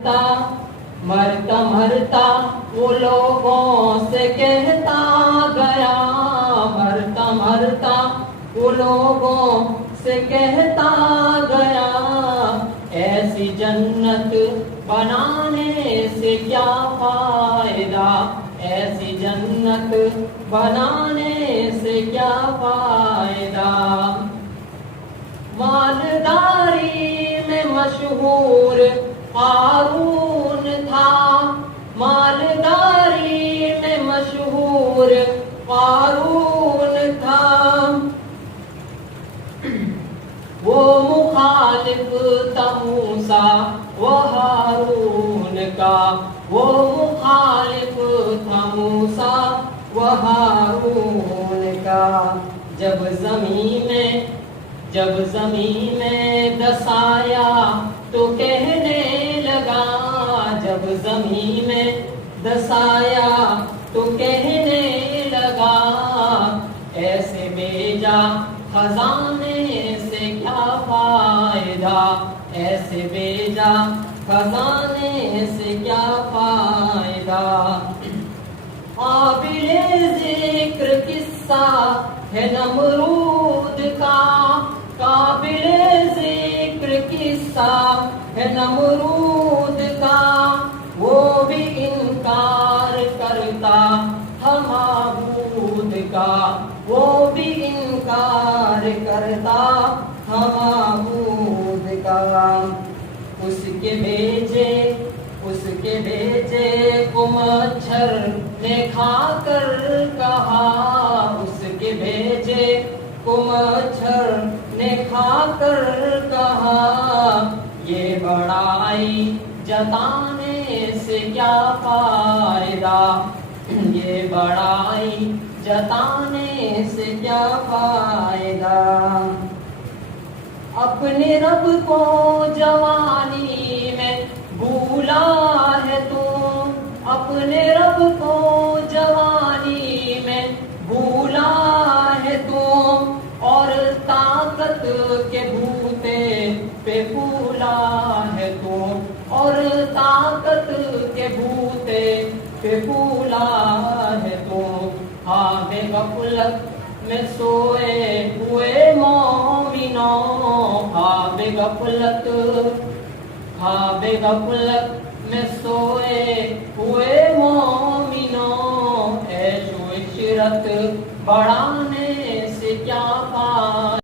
مرتا مرتا وہ لوگوں سے کہتا گیا، مرتا مرتا وہ لوگوں سے کہتا گیا، ایسی جنت بنانے سے کیا فائدہ، ایسی جنت بنانے سے کیا فائدہ۔ مالداری میں مشہور قارون تھا، مالداری میں مشہور قارون تھا، وہ مخالف تھا موسیٰ و ہارون کا، وہ مخالف تھا موسیٰ و ہارون کا۔ جب زمین میں دسایا تو کہنے لگا، جب زمین میں دسایا تو کہنے لگا، ایسے بیجا خزانے سے کیا فائدہ، ایسے بیجا خزانے سے کیا فائدہ۔ قابل ذکر قصہ ہے نمرود کا، قابل ذکر قصہ ہے نمرود کا، وہ بھی انکار کرتا تھا معبود کا، وہ بھی انکار کرتا تھا معبود کا۔ اس کے بھیجے کو مچھر نے کھا کر کہا، اس کے بھیجے کو مچھر نے کھا کر کہا، یہ بڑائی جتانے سے کیا فائدہ، یہ بڑائی جتانے سے کیا فائدہ۔ اپنے رب کو جوانی میں بھولا ہے تو، اپنے رب کو جوانی میں بھولا ہے تو، اور طاقت کے بھوتے پہ پھولا ہے تو، اور طاقت کے بھوتے پہ پھولا ہے تو۔ خواب غفلت میں سوئے ہوئے مومنوں، خواب غفلت میں سوئے ہوئے مومنوں، عیش و عشرت بڑھانے سے کیا فائدہ۔